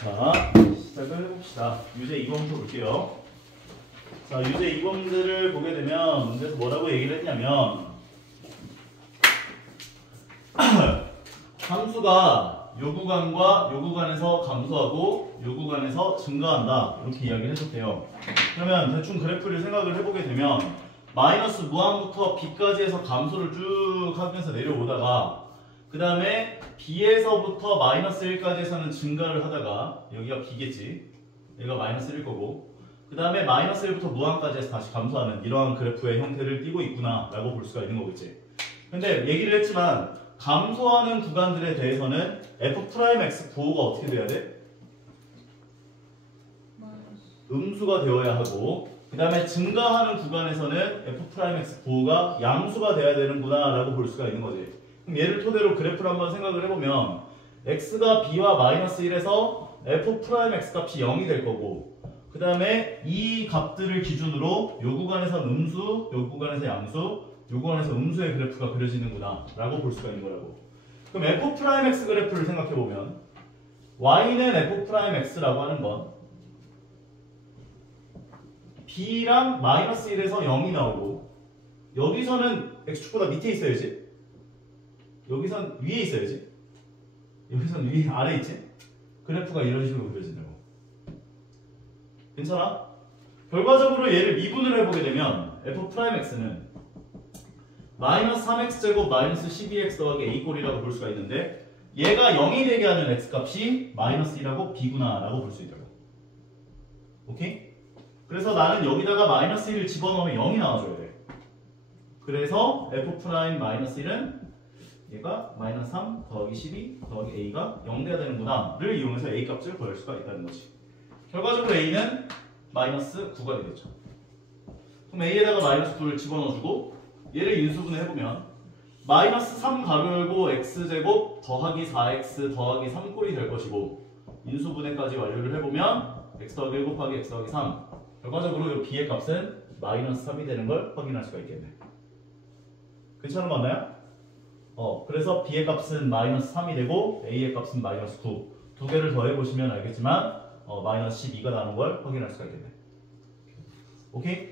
자, 시작을 해봅시다. 유제 2번부터 볼게요. 자, 유제 2번들을 보게 되면 문제에서 뭐라고 얘기를 했냐면 함수가 요 구간과 요 구간에서 감소하고 요 구간에서 증가한다. 이렇게 이야기를 해줬대요. 그러면 대충 그래프를 생각을 해보게 되면 마이너스 무한부터 b까지 해서 감소를 쭉 하면서 내려오다가 그 다음에 b에서부터 마이너스 1까지 해서는 증가를 하다가 여기가 b겠지. 여기가 마이너스 1일 거고 그 다음에 마이너스 1부터 무한까지 해서 다시 감소하는 이러한 그래프의 형태를 띠고 있구나 라고 볼 수가 있는 거겠지. 근데 얘기를 했지만 감소하는 구간들에 대해서는 f'x 부호가 어떻게 돼야 돼? 음수가 되어야 하고 그 다음에 증가하는 구간에서는 f'x 부호가 양수가 돼야 되는구나 라고 볼 수가 있는 거지. 그럼 얘를 토대로 그래프를 한번 생각을 해보면 x가 b와 마이너스 1에서 f'x 값이 0이 될 거고 그 다음에 이 값들을 기준으로 요 구간에선 음수, 요 구간에서 양수, 요 구간에서 음수의 그래프가 그려지는구나 라고 볼 수가 있는 거라고. 그럼 f'x 그래프를 생각해보면 y는 f'x라고 하는 건 b랑 마이너스 1에서 0이 나오고 여기서는 x축보다 밑에 있어야지 여기선 위에 있어야지 여기선 위에 아래 있지 그래프가 이런 식으로 그려진다고. 괜찮아? 결과적으로 얘를 미분을 해보게 되면 f'x는 마이너스 3x제곱 마이너스 12x 더하기 a꼴이라고 볼 수가 있는데 얘가 0이 되게 하는 x값이 마이너스 1하고 b구나 라고 볼 수 있다고. 오케이? 그래서 나는 여기다가 마이너스 1을 집어넣으면 0이 나와줘야 돼. 그래서 f'-1은 얘가 마이너스 3 더하기 12 더하기 a가 0 돼야 되는구나 를 이용해서 a 값을 구할 수가 있다는 거지. 결과적으로 a는 마이너스 9가 되겠죠. 그럼 a에다가 마이너스 9를 집어넣어주고 얘를 인수분해 해보면 마이너스 3 가로 열고 x제곱 더하기 4x 더하기 3꼴이 될 것이고 인수분해까지 완료를 해보면 x 더하기 1 곱하기 x 더하기 3 결과적으로 이 b의 값은 마이너스 3이 되는 걸 확인할 수가 있겠네. 괜찮은 거 맞나요? 그래서 b의 값은 마이너스 3이 되고 a의 값은 마이너스 9 두 개를 더해보시면 알겠지만 마이너스 12가 나오는 걸 확인할 수가 있겠네. 오케이?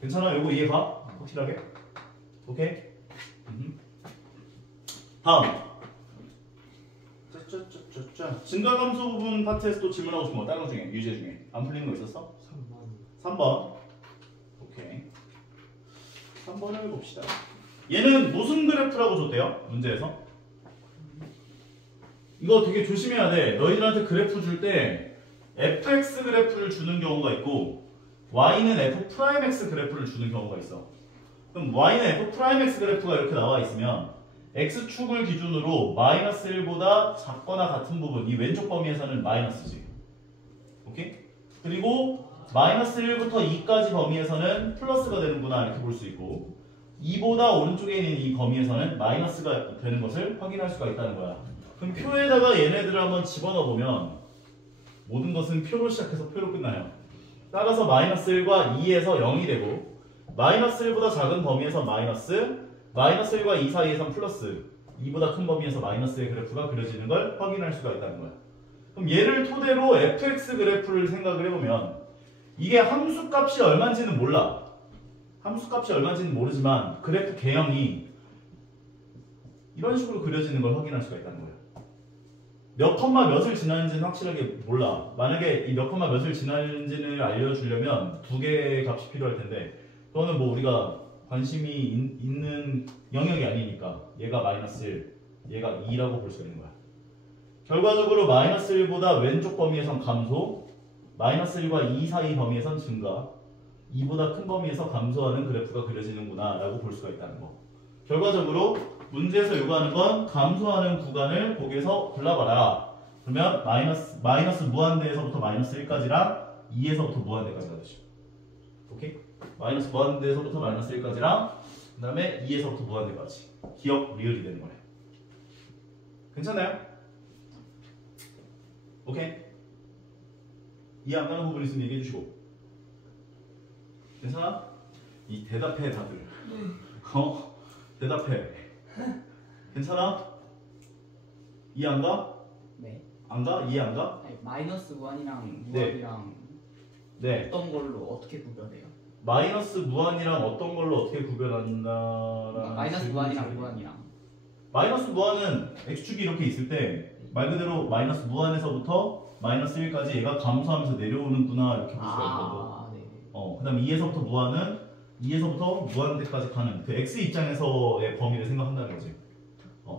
괜찮아? 요거 이해가? 확실하게? 오케이? 다음 증가감소 부분 파트에서 또 질문하고 싶은 거 다른 거 중에 유제 중에 안 풀리는 거 있었어? 3번 오케이 3번을 봅시다. 얘는 무슨 그래프라고 줬대요? 문제에서 이거 되게 조심해야 돼. 너희들한테 그래프 줄 때 fx 그래프를 주는 경우가 있고 y는 f'x 그래프를 주는 경우가 있어. 그럼 y는 f'x 그래프가 이렇게 나와 있으면 x축을 기준으로 마이너스 1보다 작거나 같은 부분 이 왼쪽 범위에서는 마이너스지. 오케이? 그리고 마이너스 1부터 2까지 범위에서는 플러스가 되는구나 이렇게 볼 수 있고 2보다 오른쪽에 있는 이 범위에서는 마이너스가 되는 것을 확인할 수가 있다는 거야. 그럼 표에다가 얘네들을 한번 집어넣어 보면 모든 것은 표로 시작해서 표로 끝나요. 따라서 마이너스 1과 2에서 0이 되고 마이너스 1보다 작은 범위에서 마이너스 1과 2 사이에선 플러스 2보다 큰 범위에서 마이너스의 그래프가 그려지는 걸 확인할 수가 있다는 거야. 그럼 얘를 토대로 fx 그래프를 생각을 해보면 이게 함수값이 얼마인지는 몰라. 함수값이 얼마인지는 모르지만 그래프 개형이 이런 식으로 그려지는 걸 확인할 수가 있다는 거예요. 몇 컴마 몇을 지나는지는 확실하게 몰라. 만약에 이 몇 컴마 몇을 지나는지를 알려주려면 두 개의 값이 필요할 텐데 그거는 뭐 우리가 관심이 있는 영역이 아니니까 얘가 마이너스 1, 얘가 2라고 볼 수가 있는 거야. 결과적으로 마이너스 1보다 왼쪽 범위에선 감소, 마이너스 1과 2 사이 범위에선 증가 2보다 큰 범위에서 감소하는 그래프가 그려지는구나 라고 볼 수가 있다는 거. 결과적으로 문제에서 요구하는 건 감소하는 구간을 거기에서 골라봐라. 그러면 마이너스 무한대에서부터 마이너스 1까지랑 2에서부터 무한대까지가 되죠. 오케이? 마이너스 무한대에서부터 마이너스 1까지랑 그 다음에 2에서부터 무한대까지. 기억 리을이 되는 거네. 괜찮나요? 오케이? 이해 안 가는 부분 있으면 얘기해 주시고. 괜찮아? 이 대답해 다들. 대답해. 괜찮아? 이해 안 가? 네. 안 가? 이해 안 가? 아니, 마이너스 무한이랑 네. 무한이랑 네. 어떤 걸로 어떻게 구별해요? 마이너스 무한이랑 어떤 걸로 어떻게 구별한다라는 마이너스 무한이랑 무한이랑 마이너스 무한은 x축이 이렇게 있을 때 말 그대로 마이너스 무한에서부터 마이너스 1까지 얘가 감소하면서 내려오는구나 이렇게 볼 수가 있거든. 네. 그 다음에 2에서부터 무한은 2에서부터 무한대까지 가는 그 x 입장에서의 범위를 생각한다는 거지.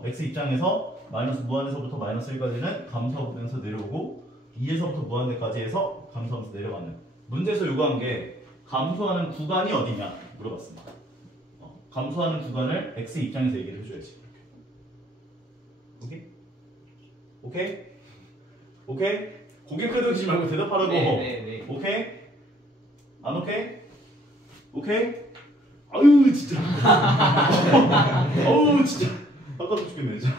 x 입장에서 마이너스 무한에서부터 마이너스 1까지는 감소하면서 내려오고 2에서부터 무한대까지 해서 감소하면서 내려가는. 문제에서 요구한 게 감소하는 구간이 어디냐 물어봤습니다. 감소하는 구간을 x 입장에서 얘기를 해줘야지. 오케이? 오케이? 오케이? 고개 끄덕이지 말고 대답하라고. 네. 오케이? 안 오케이? 오케이? 아유 진짜. 어우 진짜. 아까워 죽겠네 진짜.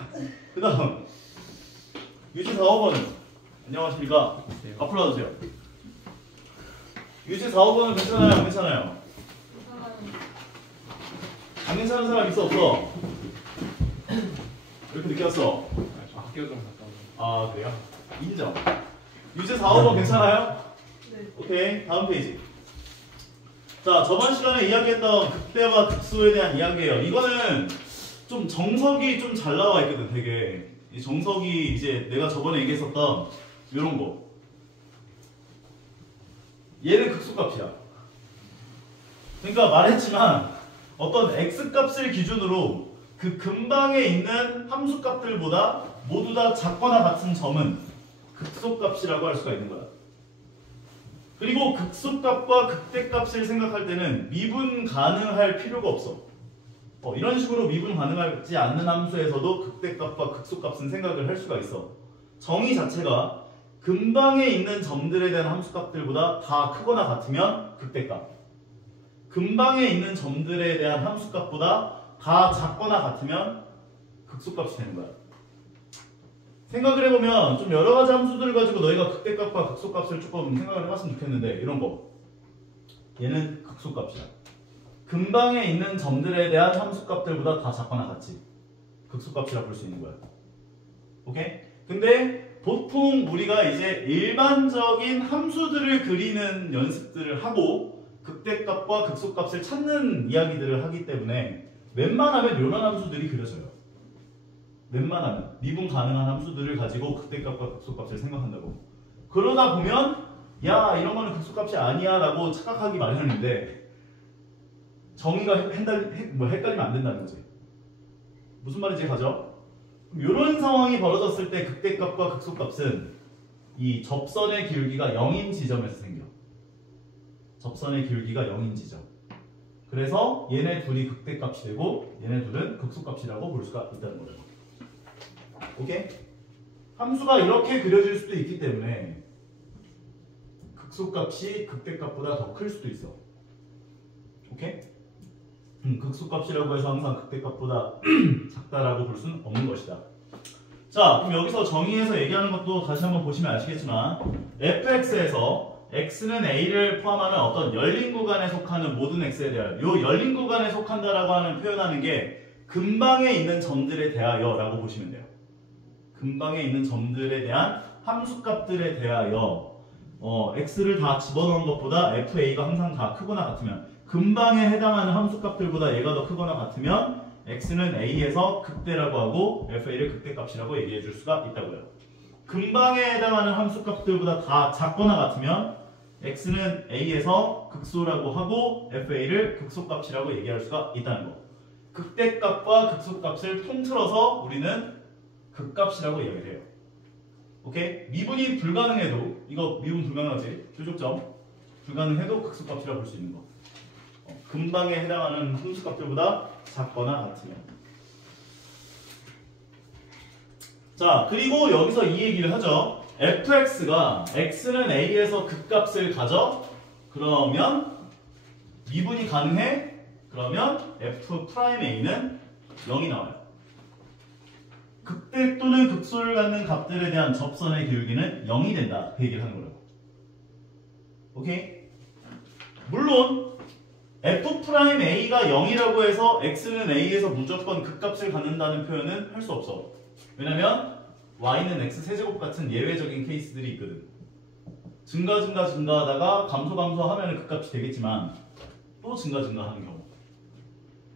그 다음 유지 4, 5번은 안녕하십니까? 앞으로 와주세요. 유지 4, 5번은 괜찮아요? 안 괜찮아요? 안 괜찮은 사람 있어 없어? 왜 이렇게 늦게 왔어? 학교 좀 갔다 오고. 아 그래요? 인정. 유지 4, 5번 괜찮아요? 네. 오케이 다음 페이지. 자 저번 시간에 이야기했던 극대와 극소에 대한 이야기예요. 이거는 좀 정석이 좀 잘 나와 있거든. 되게 이 정석이 이제 내가 저번에 얘기했었던 요런 거. 얘는 극소값이야. 그러니까 말했지만 어떤 x값을 기준으로 그 근방에 있는 함수값들보다 모두 다 작거나 같은 점은 극소값이라고 할 수가 있는 거야. 그리고 극소값과 극대값을 생각할 때는 미분 가능할 필요가 없어. 이런 식으로 미분 가능하지 않는 함수에서도 극대값과 극소값은 생각을 할 수가 있어. 정의 자체가 근방에 있는 점들에 대한 함수값들보다 다 크거나 같으면 극대값, 근방에 있는 점들에 대한 함수값보다 다 작거나 같으면 극소값이 되는 거야. 생각을 해보면 좀 여러 가지 함수들을 가지고 너희가 극대값과 극소값을 조금 생각을 해봤으면 좋겠는데 이런 거. 얘는 극소값이야. 근방에 있는 점들에 대한 함수값들보다 다 작거나 같이 극소값이라 볼 수 있는 거야. 오케이? 근데 보통 우리가 이제 일반적인 함수들을 그리는 연습들을 하고 극대값과 극소값을 찾는 이야기들을 하기 때문에 웬만하면 이런 함수들이 그려져요. 웬만하면 미분 가능한 함수들을 가지고 극대값과 극소값을 생각한다고. 그러다 보면 야 이런 거는 극소값이 아니야 라고 착각하기 마련인데 정의가 헷갈리면 안 된다는 거지. 무슨 말인지 가죠? 이런 상황이 벌어졌을 때 극대값과 극소값은 이 접선의 기울기가 0인 지점에서 생겨. 접선의 기울기가 0인 지점. 그래서 얘네 둘이 극대값이 되고 얘네 둘은 극소값이라고 볼 수가 있다는 거예요. 오케이? 함수가 이렇게 그려질 수도 있기 때문에 극소값이 극대값보다 더 클 수도 있어. 오케이? 극소값이라고 해서 항상 극대값보다 작다라고 볼 수는 없는 것이다. 자, 그럼 여기서 정의해서 얘기하는 것도 다시 한번 보시면 아시겠지만 fx에서 x는 a를 포함하는 어떤 열린 구간에 속하는 모든 x에 대하여 요 열린 구간에 속한다라고 하는 표현하는 게 근방에 있는 점들에 대하여 라고 보시면 돼요. 근방에 있는 점들에 대한 함수값들에 대하여 x를 다 집어넣은 것보다 fa가 항상 다 크거나 같으면 근방에 해당하는 함수값들보다 얘가 더 크거나 같으면 x는 a에서 극대라고 하고 fa를 극대값이라고 얘기해 줄 수가 있다고요. 근방에 해당하는 함수값들보다 다 작거나 같으면 x는 a에서 극소라고 하고 fa를 극소값이라고 얘기할 수가 있다는 거. 극대값과 극소값을 통틀어서 우리는 극값이라고 얘기를 해요. 오케이? 미분이 불가능해도 이거 미분 불가능하지? 조족점 불가능해도 극소값이라고 볼 수 있는 거. 근방에 해당하는 함수값들보다 작거나 같으면. 자, 그리고 여기서 이 얘기를 하죠. fx가 x는 a에서 극값을 가져? 그러면 미분이 가능해? 그러면 f'a는 0이 나와요. 극대 또는 극소를 갖는 값들에 대한 접선의 기울기는 0이 된다. 그 얘기를 하는 거라고. 오케이? 물론 f'a가 0이라고 해서 x는 a에서 무조건 극값을 갖는다는 표현은 할 수 없어. 왜냐면 y는 x 세제곱 같은 예외적인 케이스들이 있거든. 증가하다가 감소하면 그 값이 되겠지만 또 증가하는 경우.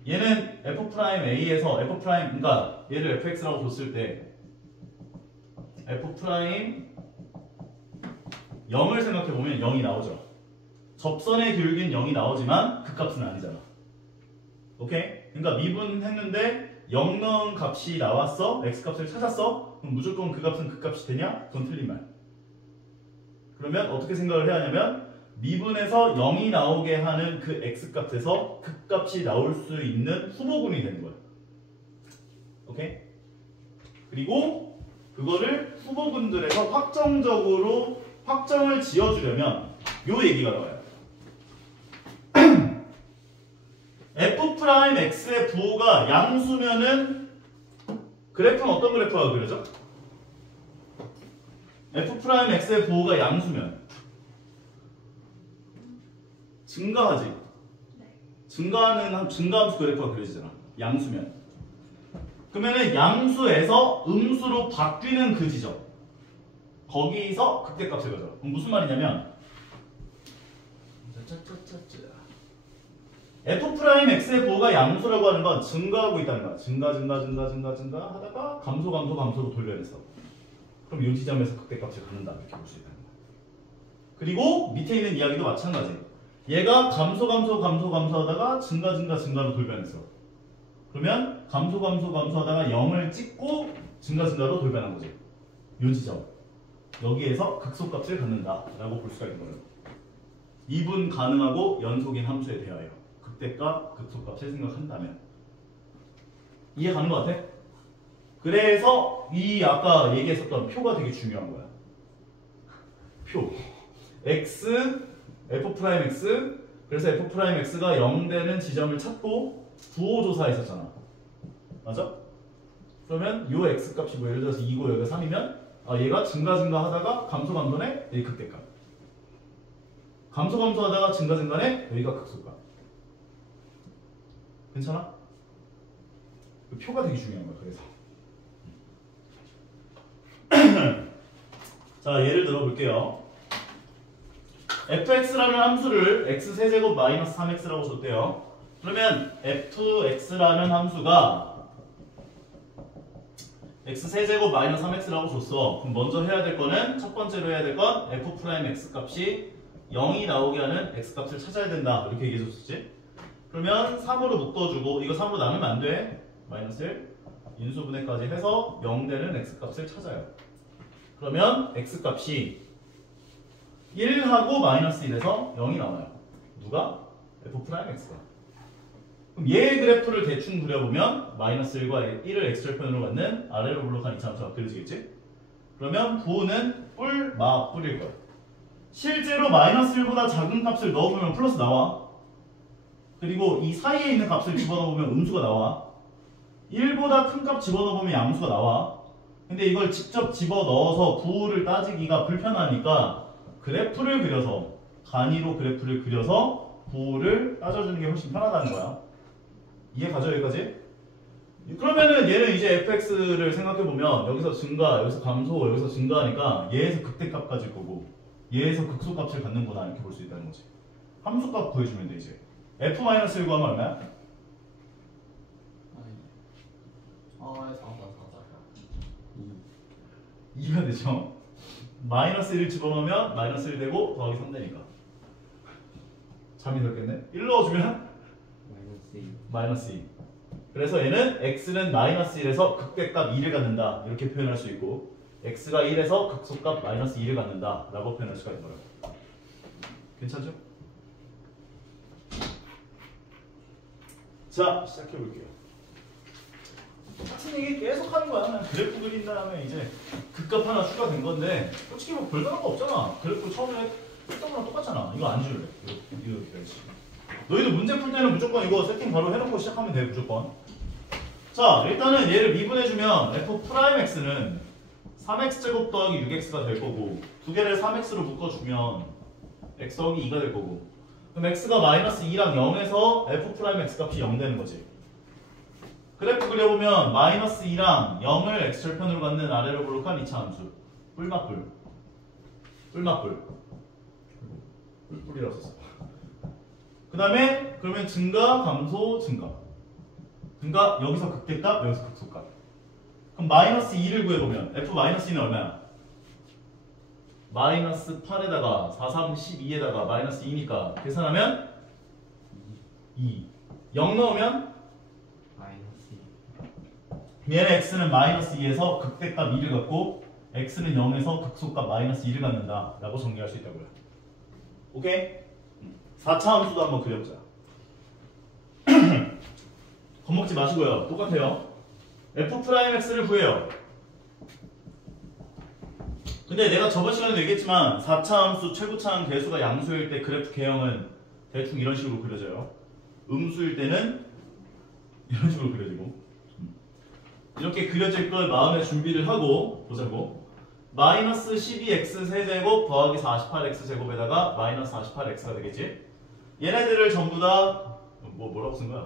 얘는 f'a에서 그러니까 얘를 fx라고 줬을 때 f' 0을 생각해보면 0이 나오죠. 접선의 기울기는 0이 나오지만 그 값은 아니잖아. 오케이? 그러니까 미분했는데 0 넣은 값이 나왔어. x값을 찾았어. 그럼 무조건 그 값은 그 값이 되냐? 그건 틀린 말. 그러면 어떻게 생각을 해야 하냐면 미분에서 0이 나오게 하는 그 x값에서 그 값이 나올 수 있는 후보군이 되는 거야. 오케이? 그리고 그거를 후보군들에서 확정을 지어주려면 요 얘기가 나와요. f'x의 부호가 양수면은 그래프는 어떤 그래프가 그려져? f'x의 부호가 양수면 증가하지? 증가하는 증가함수 그래프가 그려지잖아. 양수면. 그러면은 양수에서 음수로 바뀌는 그 지점 거기서 극대값을 가져. 그럼 무슨 말이냐면 f'x의 부호가 양수라고 하는 건 증가하고 있다는 거야. 증가 하다가 감소로 돌려냈어. 그럼 이 지점에서 극대값을 갖는다 이렇게 볼 수 있다는 거야. 그리고 밑에 있는 이야기도 마찬가지. 얘가 감소하다가 증가로 돌변했어. 그러면 감소하다가 0을 찍고 증가로 돌변한 거지. 이 지점. 여기에서 극소값을 갖는다라고 볼 수가 있는 거예요. 이분 가능하고 연속인 함수에 대하여 극대값, 극소값을 생각한다면 이해 가는 것 같아? 그래서 이 아까 얘기했었던 표가 되게 중요한 거야. 표. x, f'x 그래서 f'x가 0 되는 지점을 찾고 부호 조사했었잖아. 맞아? 그러면 요 x값이 뭐 예를 들어서 2고 여기가 3이면 얘가 증가하다가 감소네 여기 극대값. 감소하다가 증가네 여기가 극소값. 괜찮아? 그 표가 되게 중요한 거야. 그래서 자 예를 들어 볼게요. fx라는 함수를 x세제곱 마이너스 3x라고 줬대요. 그러면 fx라는 함수가 x세제곱 마이너스 3x라고 줬어. 그럼 먼저 해야 될 거는 첫 번째로 해야 될 건 f'x 값이 0이 나오게 하는 x값을 찾아야 된다. 이렇게 얘기해 줬었지. 그러면 3으로 묶어주고 이거 3으로 나누면 안 돼. 마이너스 1 인수분해까지 해서 0 되는 x값을 찾아요. 그러면 x값이 1하고 마이너스 1에서 0이 나와요. 누가? f'x가. 그럼 얘의 그래프를 대충 그려보면 마이너스 1과 1을 x절편으로 갖는 아래로 블록한 이차함수가 그려지겠지? 그러면 부호는 뿔일 거야. 실제로 마이너스 1보다 작은 값을 넣어보면 플러스 나와. 그리고 이 사이에 있는 값을 집어넣어보면 음수가 나와. 1보다 큰 값 집어넣어보면 양수가 나와. 근데 이걸 직접 집어넣어서 부호를 따지기가 불편하니까 그래프를 그려서 간이로 그래프를 그려서 부호를 따져주는 게 훨씬 편하다는 거야. 이해 가죠 여기까지? 그러면은 얘는 이제 fx를 생각해보면 여기서 증가, 여기서 감소, 여기서 증가하니까 얘에서 극대값까지일 거고 얘에서 극소값을 갖는구나 이렇게 볼 수 있다는 거지. 함수값 구해주면 돼 이제. f-1 구하면 얼마야? 2가 되죠. 마이너스 1을 집어넣으면 마이너스 1 되고 더하기 3 되니까 잠이 들었겠네. 1 넣어주면 마이너스 2. 그래서 얘는 x는 마이너스 1에서 극대값 2를 갖는다 이렇게 표현할 수 있고 x가 1에서 극소값 마이너스 2를 갖는다 라고 표현할 수가 있는 거예요. 괜찮죠? 자 시작해볼게요. 같은 얘기 계속 하는 거야. 그냥 그래프 그린 다음에 이제 극값 하나 추가된 건데 솔직히 뭐 별다른 거 없잖아. 그래프 처음에 했던 거랑 똑같잖아. 이거 안 줄래. 이렇게 해야지. 너희도 문제 풀 때는 무조건 이거 세팅 바로 해놓고 시작하면 돼. 무조건. 자 일단은 얘를 미분해주면 f'x는 3x제곱 더하기 6x가 될 거고 두 개를 3x로 묶어주면 x 더하기 2가 될 거고 그럼 x가 마이너스 2랑 0에서 f'x 값이 0 되는 거지. 그래프 그려보면 마이너스 2랑 0을 x절편으로 갖는 아래로 볼록한 2차 함수. 뿔맛뿔. 뿔맛뿔. 뿔이라고 썼어. 그 다음에 그러면 증가, 감소, 증가. 증가, 여기서 극대값, 여기서 극소값. 그럼 마이너스 2를 구해보면 f-2는 얼마야? 마이너스 8에다가 4, 3, 12에다가 마이너스 2니까 계산하면 2. 0 넣으면 얘는 x는 마이너스 2에서 극대값 2를 갖고 x는 0에서 극소값 마이너스 2를 갖는다 라고 정리할 수 있다고요. 오케이? 4차 함수도 한번 그려보자. 겁먹지 마시고요. 똑같아요. f'x를 구해요. 근데 내가 저번 시간에도 얘기했지만 4차 함수 최고차항 개수가 양수일 때 그래프 개형은 대충 이런 식으로 그려져요. 음수일 때는 이런 식으로 그려지고 이렇게 그려질 걸 마음의 준비를 하고 보자고. 마이너스 12x 세제곱 더하기 48x 제곱에다가 마이너스 48x가 되겠지. 얘네들을 전부 다 뭐라고 쓴 거야?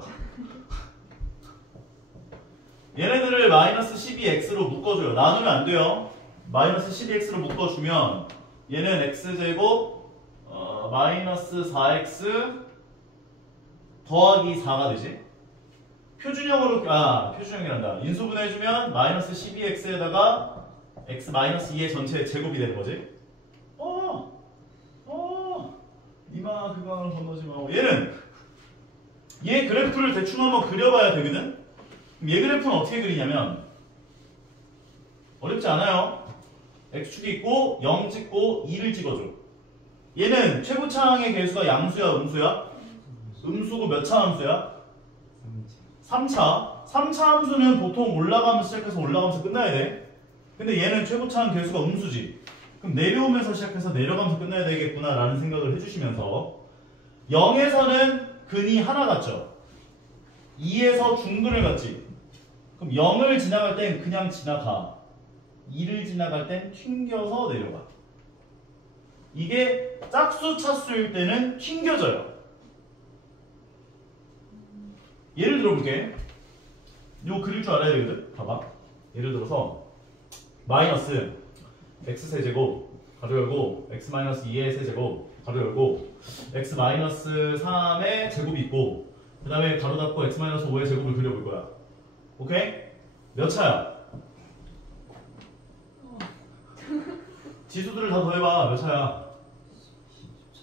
얘네들을 마이너스 12x로 묶어줘요. 나누면 안 돼요. 마이너스 12x로 묶어주면 얘는 x제곱 마이너스 4x 더하기 4가 되지. 표준형으로 표준형이란다. 인수분해해주면 마이너스 12x에다가 x 마이너스 2의 전체 제곱이 되는 거지. 니마 그거는 건너지 마. 얘 그래프를 대충 한번 그려봐야 되거든. 그럼 얘 그래프는 어떻게 그리냐면 어렵지 않아요. x축이 있고 0 찍고 2를 찍어줘. 얘는 최고차항의 개수가 양수야 음수야? 음수고 몇 차 함수야? 3차. 3차 함수는 보통 올라가면서 시작해서 올라가면서 끝나야 돼. 근데 얘는 최고차항 개수가 음수지. 그럼 내려오면서 시작해서 내려가면서 끝나야 되겠구나 라는 생각을 해주시면서 0에서는 근이 하나 같죠? 2에서 중근을 갖지. 그럼 0을 지나갈 땐 그냥 지나가. 2를 지나갈 땐 튕겨서 내려가. 이게 짝수 차수일 때는 튕겨져요. 예를 들어볼게. 이거 그릴 줄 알아야 되거든. 봐봐. 예를 들어서 마이너스 x 세제곱 가로 열고 x 마이너스 2의 세제곱 가로 열고 x 마이너스 3의 제곱이 있고 그 다음에 가로 닫고 x 마이너스 5의 제곱을 그려볼 거야. 오케이? 몇 차야? 지수들을 다 더해봐. 몇 차야?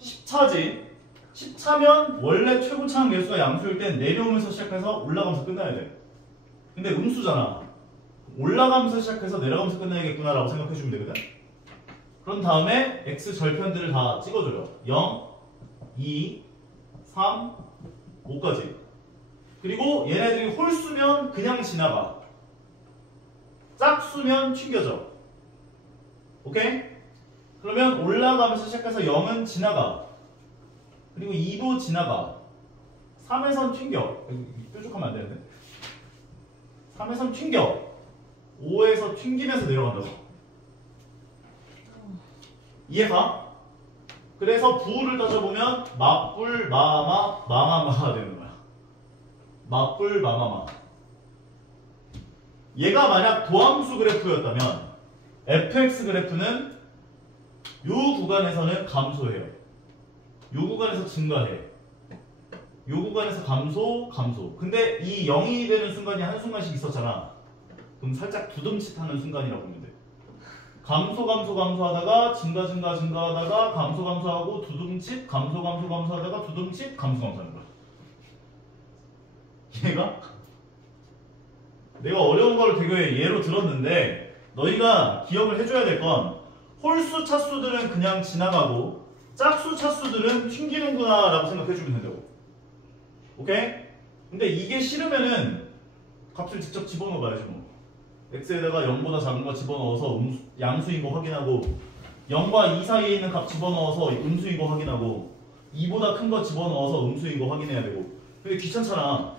10차지. 10차면 원래 최고차항 개수가 양수일 땐 내려오면서 시작해서 올라가면서 끝나야 돼. 근데 음수잖아. 올라가면서 시작해서 내려가면서 끝나야겠구나 라고 생각해주면 되거든. 그런 다음에 x 절편들을 다 찍어줘요. 0, 2, 3, 5까지. 그리고 얘네들이 홀수면 그냥 지나가. 짝수면 튕겨져. 오케이? 그러면 올라가면서 시작해서 0은 지나가. 그리고 2도 지나가. 3에선 튕겨. 뾰족하면 안 되는데. 3에선 튕겨. 5에서 튕기면서 내려간다고. 이해가? 그래서 부호를 따져보면 맞불, 마마, 마마마가 되는 거야. 맞불, 마마마. 얘가 만약 도함수 그래프였다면 fx 그래프는 이 구간에서는 감소해요. 이 구간에서 증가해. 이 구간에서 감소, 감소. 근데 이 0이 되는 순간이 한순간씩 있었잖아. 그럼 살짝 두둠칫하는 순간이라고 보면 돼. 감소, 감소, 감소하다가 증가, 증가, 증가하다가 감소, 감소하고 두둠칫, 감소, 감소, 감소하다가 두둠칫, 감소, 감소하는 거야. 얘가? 내가 어려운 걸 되게 예로 들었는데 너희가 기억을 해줘야 될 건 홀수 차수들은 그냥 지나가고 짝수 차수들은 튕기는구나 라고 생각해주면 된다고. 오케이? 근데 이게 싫으면은 값을 직접 집어넣어봐야지 뭐. x에다가 0보다 작은 거 집어넣어서 양수인 거 확인하고 0과 2 사이에 있는 값 집어넣어서 음수인 거 확인하고 2보다 큰 거 집어넣어서 음수인 거 확인해야 되고. 근데 귀찮잖아.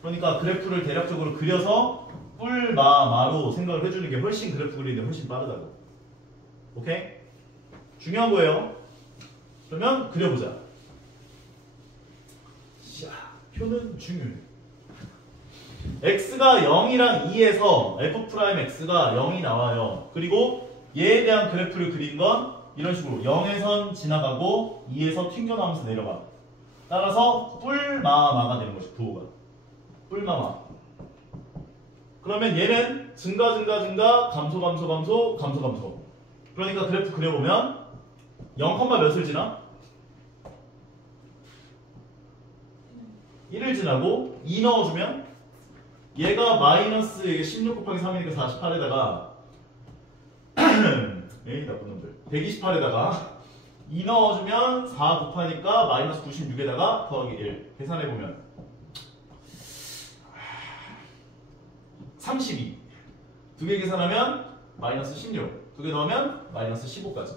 그러니까 그래프를 대략적으로 그려서 뿔, 마로 생각을 해주는 게 훨씬 그래프 그리는데 훨씬 빠르다고. 오케이? 중요한 거예요. 그러면 그려보자. 자, 표는 중요해. x가 0이랑 2에서 f'x가 0이 나와요. 그리고 얘에 대한 그래프를 그린 건 이런 식으로 0에선 지나가고 2에서 튕겨나오면서 내려가. 따라서 뿔마마가 되는 거지. 부호가 뿔마마. 그러면 얘는 증가 감소 감소. 그러니까 그래프 그려보면 0, 몇을 지나? 1을 지나고 2 넣어주면 얘가 마이너스 16 곱하기 3이니까 48에다가 에이 나쁜 놈들 128에다가 2 넣어주면 4 곱하니까 마이너스 96에다가 더하기 1 계산해보면 32 두 개 계산하면 마이너스 16 두 개 넣으면 마이너스 15까지.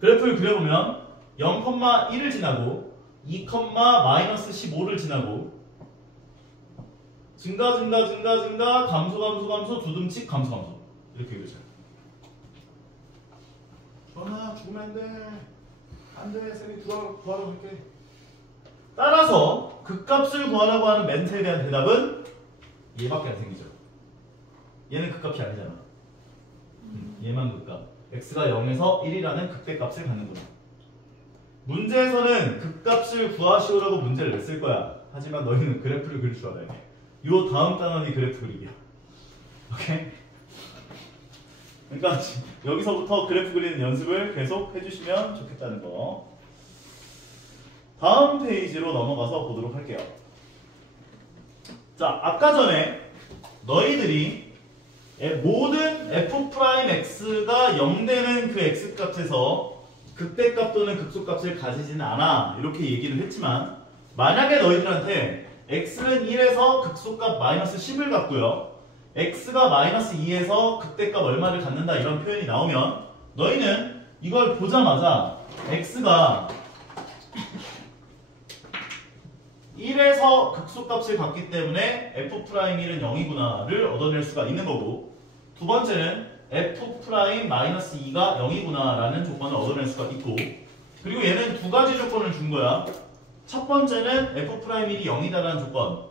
그래프를 그려보면 0,1을 지나고 2, 마이너스 15를 지나고 증가 감소 두둠칙 감소 이렇게 그려져요. 전화 죽으면 안돼 쌤이 구하러 갈게. 따라서 극값을 구하라고 하는 멘트에 대한 대답은 얘밖에 안 생기죠. 얘는 극값이 아니잖아. 얘만 극값. x가 0에서 1이라는 극대값을 갖는구나. 문제에서는 극값을 구하시오라고 문제를 냈을 거야. 하지만 너희는 그래프를 그릴 줄 알아야 돼. 요 다음 단원이 그래프 그리기야. 오케이? 그러니까 여기서부터 그래프 그리는 연습을 계속 해주시면 좋겠다는 거. 다음 페이지로 넘어가서 보도록 할게요. 자, 아까 전에 너희들이 모든 f'x가 0되는 그 x값에서 극대값 또는 극소값을 가지지는 않아 이렇게 얘기를 했지만, 만약에 너희들한테 x는 1에서 극소값 마이너스 10을 갖고요, x가 마이너스 2에서 극대값 얼마를 갖는다 이런 표현이 나오면 너희는 이걸 보자마자 x가 1에서 극소값을 갖기 때문에 f'1은 0이구나를 얻어낼 수가 있는 거고, 두 번째는 f'-2가 0이구나 라는 조건을 얻어낼 수가 있고, 그리고 얘는 두 가지 조건을 준 거야. 첫 번째는 f'1이 0이다라는 조건,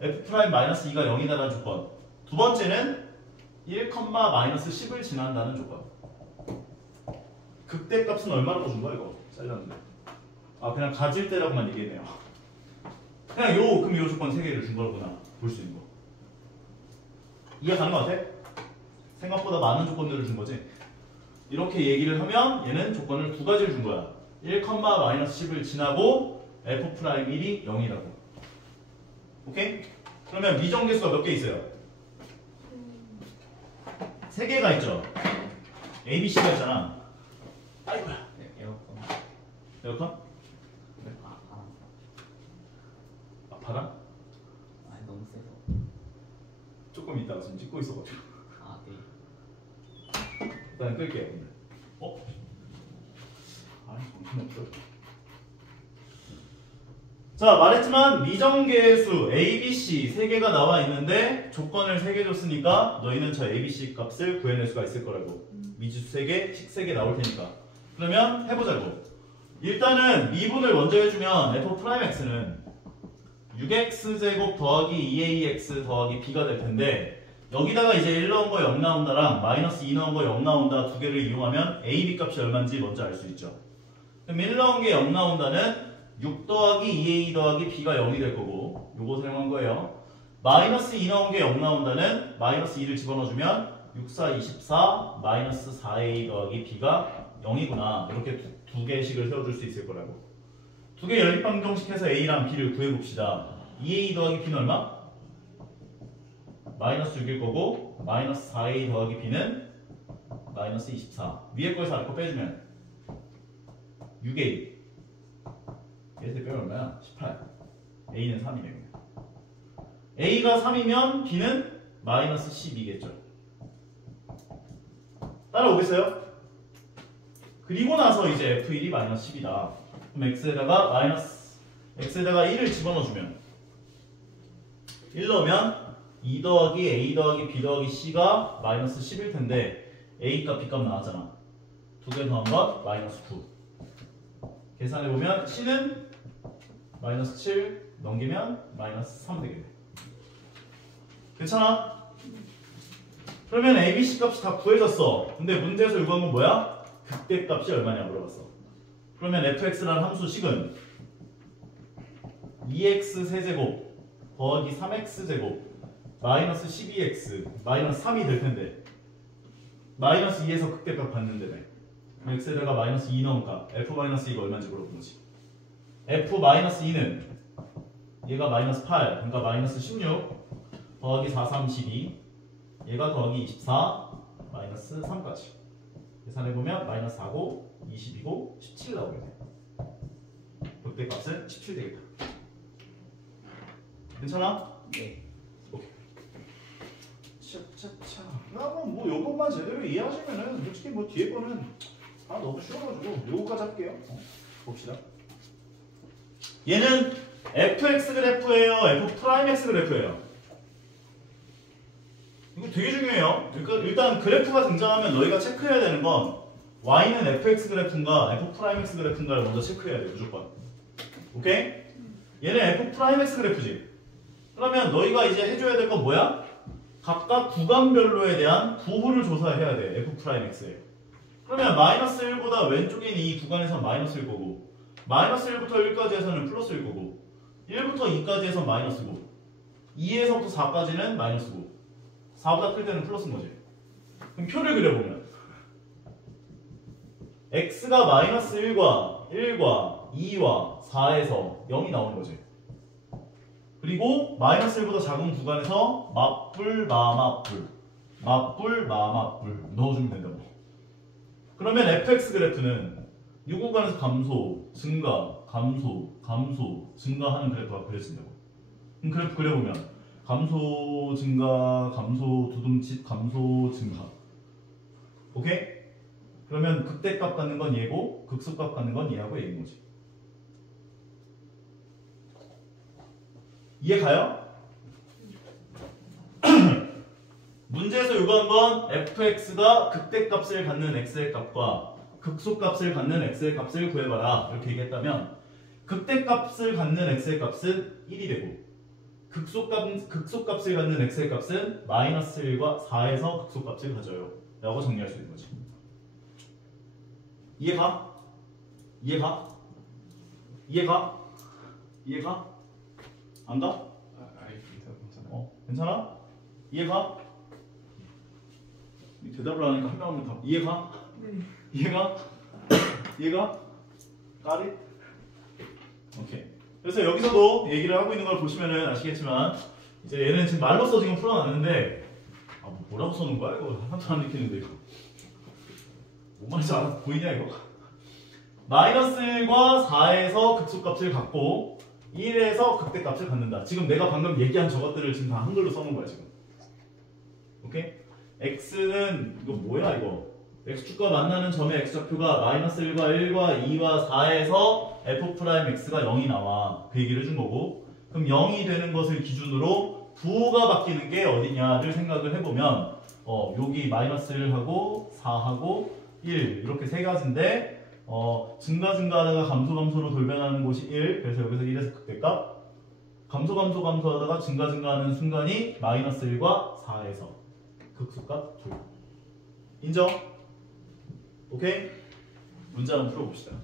f'-2가 0이다라는 조건. 두 번째는 1,-10을 지난다는 조건. 극대값은 얼마라고 준 거야 이거? 잘렸는데. 아 그냥 가질 때라고만 얘기했네요. 그냥 그럼 요 조건 3개를 준 거구나 볼 수 있는 거. 이해 가는 거 같아? 생각보다 많은 조건들을 준 거지. 이렇게 얘기를 하면 얘는 조건을 두 가지를 준 거야. 1,-10을 지나고 f'1이 0이라고. 오케이? 그러면 미정계수가 몇 개 있어요? 3개가 있죠. A, B, C가 있잖아. 아이고야. 네, 에어컨. 에어컨? 네, 바람. 아 바람? 아니 너무 세서. 조금 이따가 지금 찍고 있어가지고. 아 네. 일단 끌게요. 어? 아니 정신없어. 자, 말했지만 미정계수 A, B, C 3개가 나와 있는데 조건을 3개 줬으니까 너희는 저 A, B, C 값을 구해낼 수가 있을 거라고. 미지수 3개, 식 3개 나올 테니까. 그러면 해보자고. 일단은 미분을 먼저 해주면 f'x는 6x제곱 더하기 2ax 더하기 b가 될 텐데, 여기다가 이제 1 넣은 거 0 나온다랑 마이너스 2 넣은 거 0 나온다 두 개를 이용하면 a, b 값이 얼마인지 먼저 알 수 있죠. 그럼 1 넣은 게 0 나온다는 6 더하기 2a 더하기 b가 0이 될 거고, 요거 사용한 거예요. 마이너스 2 넣은 게 0 나온다는 마이너스 2를 집어넣어주면 6, 4, 24 마이너스 4a 더하기 b가 0이구나. 이렇게 두 개의 식을 세워줄 수 있을 거라고. 두 개 연립방정식해서 a랑 b를 구해봅시다. 2a 더하기 b는 얼마? 마이너스 6일 거고, 마이너스 4a 더하기 b는 마이너스 24. 위에 거에서 아래 거 빼주면 6a. 얘에서 빼면 얼마야? 18. a는 3이네. a가 3이면 b는 마이너스 12겠죠. 따라오겠어요? 그리고 나서 이제 f1이 마이너스 10이다. 그럼 x에다가 1을 집어넣어주면 1 넣으면 2 더하기 a 더하기 b 더하기 c가 마이너스 10일 텐데 a 값 b 값 나왔잖아. 두 개 더한 건 마이너스 9. 계산해보면 c는 마이너스 7 넘기면 마이너스 3 되겠네. 괜찮아? 그러면 ABC 값이 다 구해졌어. 근데 문제에서 요구한 건 뭐야? 극대값이 얼마냐 물어봤어. 그러면 fx라는 함수식은 2x 세제곱 더하기 3x 제곱 마이너스 12x 마이너스 3이 될 텐데 마이너스 2에서 극대값 받는데 x에다가 마이너스 2 넣은 값 f 마이너스 2가 얼마인지 물어본 거지. f 마이너스 2는 얘가 마이너스 8 그러니까 마이너스 16 더하기 4, 3, 12 얘가 더하기 24 마이너스 3까지 계산해보면 마이너스 4고 20이고 17 나오게 돼. 극대값은 17 되겠다. 괜찮아? 네. 오케이. 차차차. 뭐 요것만 제대로 이해하시면은 솔직히 뭐 뒤에 거는 너무 쉬워가지고 요거까지 할게요. 봅시다. 얘는 fx 그래프예요, f 프라임 x 그래프예요. 이거 되게 중요해요. 그러니까 일단 그래프가 등장하면 너희가 체크해야 되는 건 y는 fx 그래프인가 f 프라임 x 그래프인가를 먼저 체크해야 돼 무조건. 오케이? 얘는 f 프라임 x 그래프지. 그러면 너희가 이제 해줘야 될 건 뭐야? 각각 구간별로에 대한 부호를 조사해야 돼. f 프라임 x에. 그러면 마이너스 1보다 왼쪽에 있는 이 구간에서 마이너스 1 거고 마이너스 1부터 1까지에서는 플러스 1 거고 1부터 2까지에서 마이너스고 2에서부터 4까지는 마이너스고 4보다 클 때는 플러스인 거지. 그럼 표를 그려보면 x가 마이너스 1과 2와 4에서 0이 나오는 거지. 그리고 마이너스 1보다 작은 구간에서 맞불 넣어주면 된다고. 그러면 fx 그래프는 이 구간에서 감소, 증가, 감소, 증가하는 그래프가 그려진다고. 그럼 그래프 그려보면 감소, 증가, 감소, 두둠칫, 감소, 증가. 오케이? 그러면 극대값 갖는 건 얘고 극소값 갖는 건 얘하고 얘인 거지. 이해 가요? 문제에서 요구한 건 fx가 극대값을 갖는 x의 값과 극소값을 갖는 x의 값을 구해봐라 이렇게 얘기했다면 극대값을 갖는 x의 값은 1이 되고 극소값을 갖는 x의 값은 마이너스 1과 4에서 극소값을 가져요 라고 정리할 수 있는 거지. 이해가? 이해가? 이해가? 이해가? 안 가? 괜찮아요. 괜찮아? 이해가? 대답을 하니까 한 명은 다 이해가? 네. 이해가? 이해가? Got it? 오케이. 그래서 여기서도 얘기를 하고 있는 걸 보시면은 아시겠지만 이제 얘는 지금 말로써 지금 풀어놨는데 뭐라고 써놓은 거야? 이거 하나도 안 읽히는데 이거 뭔 말인지 알아 보이냐 이거? 마이너스 1과 4에서 극소값을 갖고 1에서 극대값을 갖는다. 지금 내가 방금 얘기한 저것들을 지금 다 한글로 써놓은 거야 지금. 오케이? x는 이거 뭐야 이거? x축과 만나는 점의 x좌표가 마이너스 1과 2와 4에서 f'x가 0이 나와. 그 얘기를 해준 거고. 그럼 0이 되는 것을 기준으로 부호가 바뀌는 게 어디냐를 생각을 해보면 여기 마이너스 1하고 4하고 1 이렇게 세 가지인데 증가하다가 감소로 돌변하는 곳이 1 그래서 여기서 1에서 극대값 감소하다가 증가하는 순간이 마이너스 1과 4에서 극소값 2 인정? 오케이? 문제 한번 풀어봅시다.